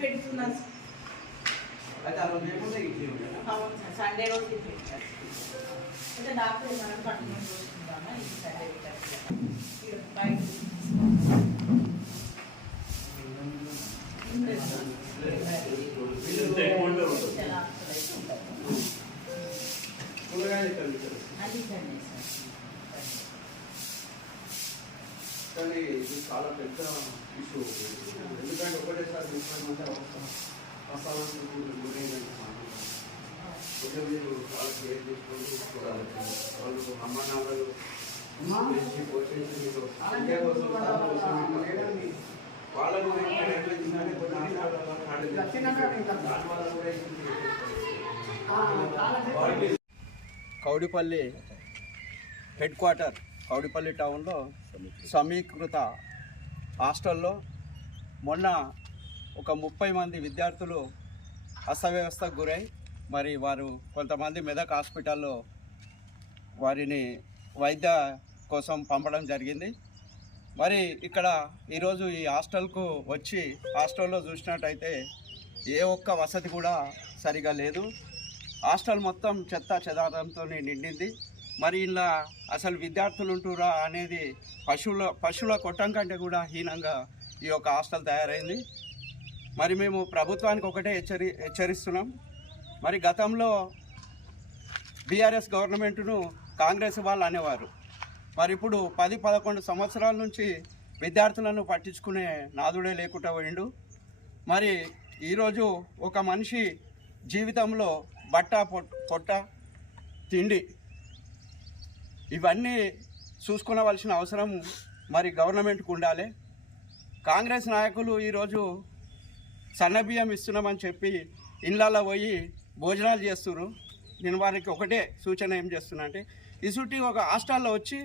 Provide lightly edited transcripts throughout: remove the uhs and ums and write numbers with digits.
పెడుతున్నారు సండే రోజు అయితే డాక్టర్ మనం కంటిన్యూ చూసుకుంటామా ఈ సండే కానీ ఇది చాలా పెద్ద ఇష్యూ. ఎందుకంటే ఒకటేసారి తీసుకుంటే అసలు మీరు చాలా కేర్ తీసుకొని చూసుకోవాలి. వాళ్ళు అమ్మనాన్నలు వాళ్ళకు కౌడిపల్లి హెడ్ క్వార్టర్ కౌడిపల్లి టౌన్లో సమీకృత హాస్టల్లో మొన్న ఒక 30 మంది విద్యార్థులు అస్తవ్యవస్థకు గురై మరి వారు కొంతమంది మెదక్ హాస్పిటల్లో వారిని వైద్య కోసం పంపడం జరిగింది. మరి ఇక్కడ ఈరోజు ఈ హాస్టల్కు వచ్చి హాస్టల్లో చూసినట్టయితే ఏ ఒక్క వసతి కూడా సరిగా లేదు. హాస్టల్ మొత్తం చెత్త చెదారంతో నిండింది. మరి ఇలా అసలు విద్యార్థులు ఉంటురా అనేది పశువుల కొట్టం కంటే కూడా హీనంగా ఈ యొక్క హాస్టల్ తయారైంది. మరి మేము ప్రభుత్వానికి ఒకటే హెచ్చరిస్తున్నాం. మరి గతంలో బీఆర్ఎస్ గవర్నమెంట్ను కాంగ్రెస్ వాళ్ళు అనేవారు. మరి ఇప్పుడు 10-11 సంవత్సరాల నుంచి విద్యార్థులను పట్టించుకునే నాదుడే లేకుండా పోయిండు. మరి ఈరోజు ఒక మనిషి జీవితంలో బట్ట పొట్ట తిండి ఇవన్నీ చూసుకోవలసిన అవసరం మరి గవర్నమెంట్కి ఉండాలి. కాంగ్రెస్ నాయకులు ఈరోజు సన్నబియ్యం ఇస్తున్నామని చెప్పి ఇళ్ళల్లో పోయి భోజనాలు చేస్తున్నారు. నేను వారికి ఒకటే సూచన ఏం చేస్తున్నా అంటే ఇసుటి ఒక హాస్టల్లో వచ్చి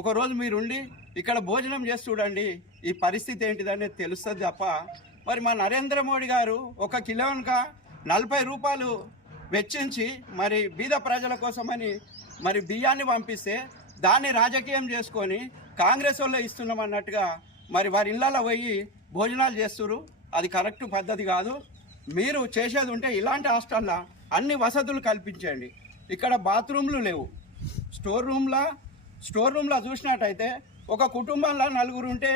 ఒకరోజు మీరుండి ఇక్కడ భోజనం చేసి చూడండి, ఈ పరిస్థితి ఏంటిదనేది తెలుస్తుంది తప్ప మరి మా నరేంద్ర మోడీ గారు 1 కిలోకి 40 రూపాయలు వెచ్చించి మరి బీద ప్రజల కోసమని మరి బియ్యాన్ని పంపిస్తే దాన్ని రాజకీయం చేసుకొని కాంగ్రెస్ వాళ్ళు ఇస్తున్నాం అన్నట్టుగా మరి వారి ఇళ్ళల్లో పోయి భోజనాలు చేస్తున్నారు. అది కరెక్ట్ పద్ధతి కాదు. మీరు చేసేది ఉంటే ఇలాంటి హాస్టల్లో అన్ని వసతులు కల్పించండి. ఇక్కడ బాత్రూమ్లు లేవు. స్టోర్ రూమ్లో చూసినట్టయితే ఒక కుటుంబంలో 4 ఉంటే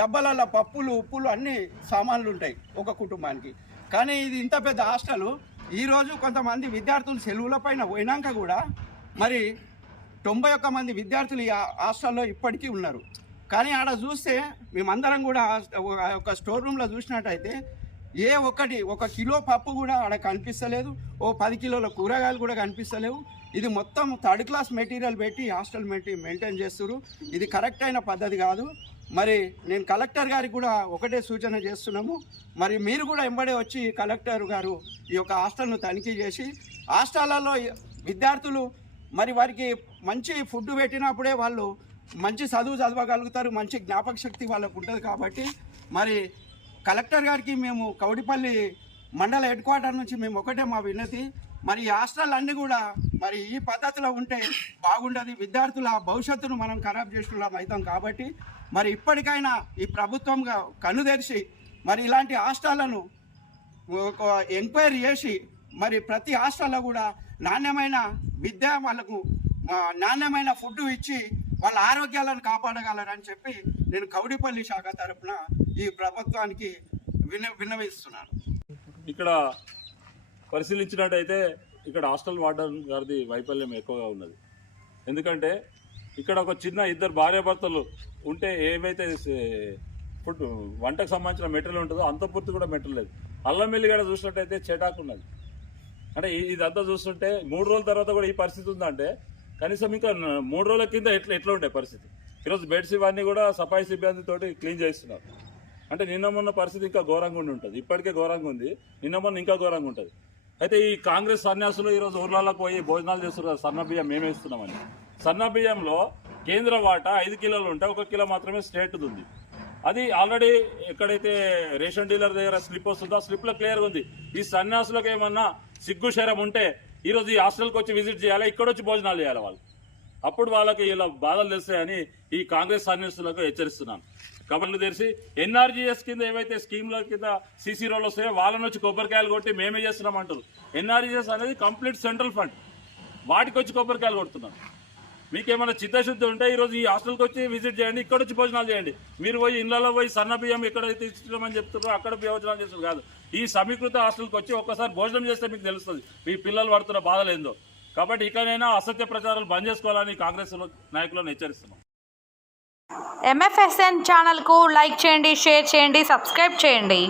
డబ్బాలలో పప్పులు ఉప్పులు అన్ని సామాన్లు ఉంటాయి ఒక కుటుంబానికి. కానీ ఇది ఇంత పెద్ద హాస్టల్. ఈరోజు కొంతమంది విద్యార్థులు సెలవుల పైన పోయినాక కూడా మరి 91 మంది విద్యార్థులు ఈ హాస్టల్లో ఇప్పటికీ ఉన్నారు. కానీ ఆడ చూస్తే మేమందరం కూడా ఒక స్టోర్ రూమ్లో చూసినట్టయితే ఒక కిలో పప్పు కూడా ఆడ కనిపిస్తలేదు. 10 కిలోల కూరగాయలు కూడా కనిపిస్తలేవు. ఇది మొత్తం 3rd క్లాస్ మెటీరియల్ పెట్టి హాస్టల్ మెయింటైన్ చేస్తున్నారు. ఇది కరెక్ట్ అయిన పద్ధతి కాదు. మరి నేను కలెక్టర్ గారికి కూడా ఒకటే సూచన చేస్తున్నాము. మరి మీరు కూడా ఎంబడే వచ్చి కలెక్టర్ గారు ఈ యొక్క హాస్టల్ను తనిఖీ చేసి హాస్టళ్లలో విద్యార్థులు మరి వారికి మంచి ఫుడ్ పెట్టినప్పుడే వాళ్ళు మంచి చదవగలుగుతారు, మంచి జ్ఞాపక శక్తి వాళ్ళకు ఉంటుంది. కాబట్టి మరి కలెక్టర్ గారికి మేము కౌడిపల్లి మండల హెడ్ క్వార్టర్ నుంచి మేము ఒకటే మా విన్నతి, మరి ఈ హాస్టల్ అన్నీ కూడా మరి ఈ పద్ధతిలో ఉంటే బాగుండదు. విద్యార్థుల భవిష్యత్తును మనం ఖరాబ్ చేసుకున్నాం అవుతాం. కాబట్టి మరి ఇప్పటికైనా ఈ ప్రభుత్వంగా కన్నుదెరిచి మరి ఇలాంటి హాస్టళ్లను ఎంక్వైరీ చేసి మరి ప్రతి హాస్టల్లో కూడా నాణ్యమైన విద్య వాళ్ళకు నాణ్యమైన ఫుడ్ ఇచ్చి వాళ్ళ ఆరోగ్యాలను కాపాడగలరని చెప్పి నేను కౌడిపల్లి శాఖ తరఫున ఈ ప్రభుత్వానికి విన్నవిస్తున్నాను. ఇక్కడ పరిశీలించినట్టయితే ఇక్కడ హాస్టల్ వార్డెన్ గారిది వైఫల్యం ఎక్కువగా ఉన్నది. ఎందుకంటే ఇక్కడ ఒక చిన్న 2 భార్యాభర్తలు ఉంటే ఏవైతే ఫుడ్ వంటకు సంబంధించిన మెటీరియల్ ఉంటుందో అంత పూర్తి కూడా మెటీరియల్ లేదు. అల్లం వెల్లిగడ్డ చూసినట్టయితే చెటాకు ఉన్నది. అంటే ఇదంతా చూస్తుంటే 3 రోజుల తర్వాత కూడా ఈ పరిస్థితి ఉందంటే కనీసం ఇంకా 3 రోజుల కింద ఎట్లా ఉండే పరిస్థితి. ఈరోజు బెడ్స్ ఇవన్నీ కూడా సఫాయి సిబ్బందితోటి క్లీన్ చేస్తున్నారు. అంటే నిన్న మొన్న పరిస్థితి ఇంకా ఘోరంగా ఉండి ఉంటుంది. ఇప్పటికే ఘోరంగా ఉంది, నిన్న మొన్న ఇంకా ఘోరంగా ఉంటుంది. అయితే ఈ కాంగ్రెస్ సన్యాసులు ఈరోజు ఊర్లలో పోయి భోజనాలు చేస్తున్నారు. సన్న బియ్యం మేమే ఇస్తున్నామని. సన్న బియ్యంలో కేంద్ర వాటా 5 కిలోలు ఉంటే 1 కిలో మాత్రమే స్టేట్ది ఉంది. అది ఆల్రెడీ ఎక్కడైతే రేషన్ డీలర్ దగ్గర స్లిప్ వస్తుందో ఆ స్లిప్లో క్లియర్గా ఉంది. ఈ సన్యాసులకు ఏమన్నా సిగ్గు శరం ఉంటే ఈరోజు ఈ హాస్టల్కి వచ్చి విజిట్ చేయాలి, ఇక్కడ వచ్చి భోజనాలు చేయాలి. వాళ్ళు అప్పుడు వాళ్ళకి ఇలా బాధలు తెస్తాయని ఈ కాంగ్రెస్ సన్నిహితులకు హెచ్చరిస్తున్నాను. కబర్లు తెరిచి ఎన్ఆర్జీఎస్ కింద ఏవైతే స్కీమ్ల కింద సీసీ రోడ్లు వస్తాయో వాళ్ళని వచ్చి కొబ్బరికాయలు కొట్టి మేమే చేస్తున్నాం అంటారు. ఎన్ఆర్జీఎస్ అనేది కంప్లీట్ సెంట్రల్ ఫండ్, వాటికి వచ్చి కొబ్బరికాయలు కొడుతున్నాం. మీకేమైనా చిత్తశుద్ధి ఉంటే ఈరోజు ఈ హాస్టల్కి వచ్చి విజిట్ చేయండి, ఇక్కడ వచ్చి భోజనాలు చేయండి. మీరు పోయి ఇళ్లలో పోయి సన్న బియ్యం ఎక్కడైతే ఇస్తున్నామని చెప్తున్నారో అక్కడ భోజనాలు చేస్తారు కాదు. ఈ సమీకృత హాస్టల్కి వచ్చి ఒక్కసారి భోజనం చేస్తే మీకు తెలుస్తుంది మీ పిల్లలు పడుతున్న బాధలు ఏందో. కాబట్టి ఇకనైనా అసత్య ప్రచారాలు బంద్ చేసుకోవాలని కాంగ్రెస్ నాయకులను హెచ్చరిస్తున్నాం. MFSN ఛానల్కు లైక్ చేయండి, షేర్ చేయండి, సబ్స్క్రైబ్ చేయండి.